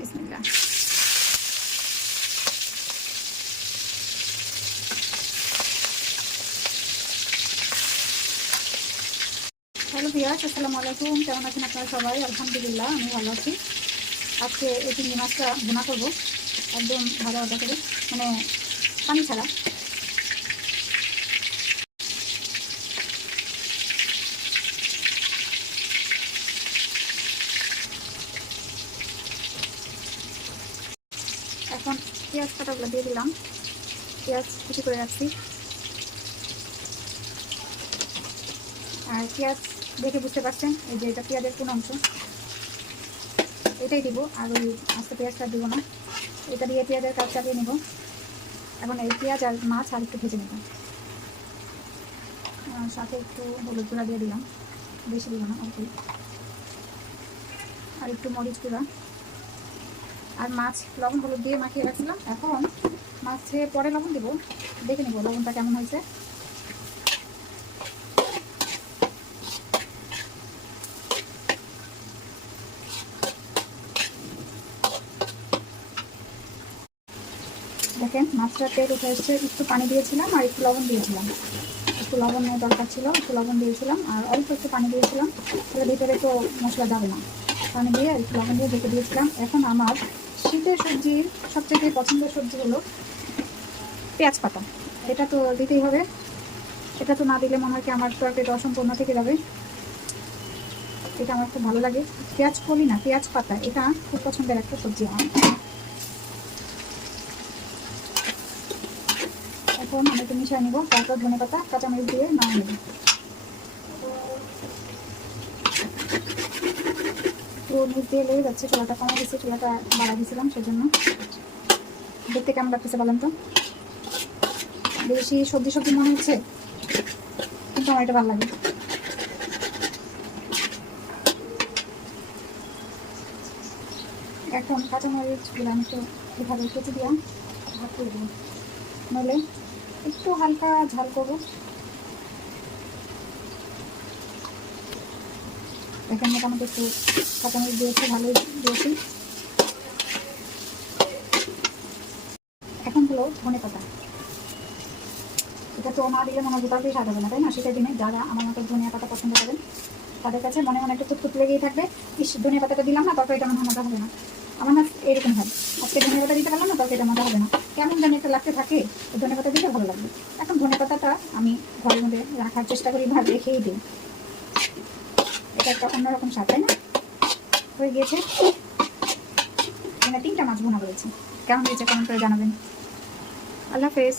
বিসমিল্লাহ। Hello viewers, আসসালামু আলাইকুম। কেমন আছেন আপনারা সবাই? আলহামদুলিল্লাহ, আমি ভালো আছি। আজকে এই চিংড়ি মাছটা ভুনা করবো, একদম ভাজা ভাজা করে, মানে পানি ছাড়া। এখন পেঁয়াজ কাটাগুলো দিয়ে দিলাম। পেঁয়াজ কুচি করে রাখছি। আর পেঁয়াজ দেখে বুঝতে পারছেন, এই যে এটা পেঁয়াজের কোন অংশ, এটাই দিব। আর ওই আস্তে পেঁয়াজটা দিব না, এটা দিয়ে পেঁয়াজের কাজ চাপিয়ে নেব। এখন এই পেঁয়াজ আর মাছ আর একটু ভেজে নেব। সাথে একটু হলুদ গুঁড়া দিয়ে দিলাম, বেশি দিব না, অল্প। আর একটু মরিচ গুঁড়া। আর মাছ লবণ হলুদ দিয়ে মাখিয়ে রাখছিলাম, এখন মাছে পরে লবণ দেবো। দেখে নেব লবণটা কেমন হয়েছে। দেখেন মাছটা তেল উঠে এসছে। একটু পানি দিয়েছিলাম আর একটু লবণ দিয়েছিলাম। একটু লবণের দরকার ছিল, একটু লবণ দিয়েছিলাম আর অল্প একটু পানি দিয়েছিলাম। তাহলে ভিতরে তো মশলা যাবে না। পানি দিয়ে একটু লবণ দিয়ে ঢেকে দিয়েছিলাম। এখন আমার শীতের সবজির সবচেয়ে পছন্দের সবজি হলো পেঁয়াজ পাতা। এটা তো দিতেই হবে, এটা তো না দিলে মনে হয় কি আমার তরকারিটা অসম্পূর্ণ থেকে যাবে। এটা আমার খুব ভালো লাগে। পেঁয়াজ কলি না, পেঁয়াজ পাতা, এটা খুব পছন্দের একটা সবজি আমার। এখন আমি একটু মিশিয়ে নিব, তারপর ধনে পাতা কাঁচামরিচ দিয়ে নামিয়ে নেব। তো নিচ দিয়ে লেগে যাচ্ছে, চুলাটা কমে দিচ্ছে, চুলাটা বাড়া দিয়েছিলাম সেজন্য। দেখতে কেমন লাগতেছে বলেন তো? বেশি সবজি সবজি মনে হচ্ছে, কিন্তু আমার এটা ভালো লাগে। এখন কাঁচামরিচগুলো আমি একটু এভাবে কেটে দিয়া ভাগ করে দেবো, নইলে একটু হালকা ঝাল করবো। এখন মোটামুটি একটু কাঁচামরিচ দিয়েছি, ভালোই দিয়েছি। এখন হলো ধনে পাতা। এটা তো না দিলে মনে হয় তরকারি স্বাদ হবে না, তাই না? শীতের দিনে যারা আমার মতো ধনিয়া পাতা পছন্দ করেন তাদের কাছে মনে মনে একটা টুকটুক লেগেই থাকবে, ইস ধনিয়া পাতাটা দিলাম না, তরকারিটা মনে হয় মজা হবে না। আমার না এরকম হয়, আজকে ধনিয়া পাতা দিতে পারলাম না, তরকারিটা মজা হবে না। কেমন জানি একটা লাগতে থাকে, ধনিয়া পাতা দিতে ভালো লাগবে। এখন ধনিয়া পাতাটা আমি ঘরের মধ্যে রাখার চেষ্টা করি, ভাবে রেখেই দিই। এটা একটা অন্যরকম স্বাদ, তাই না? হয়ে গিয়েছে। মানে 3টা মাছ ভুনা করেছি। কেমন হয়েছে কমেন্ট করে জানাবেন। আল্লাহ হাফেজ।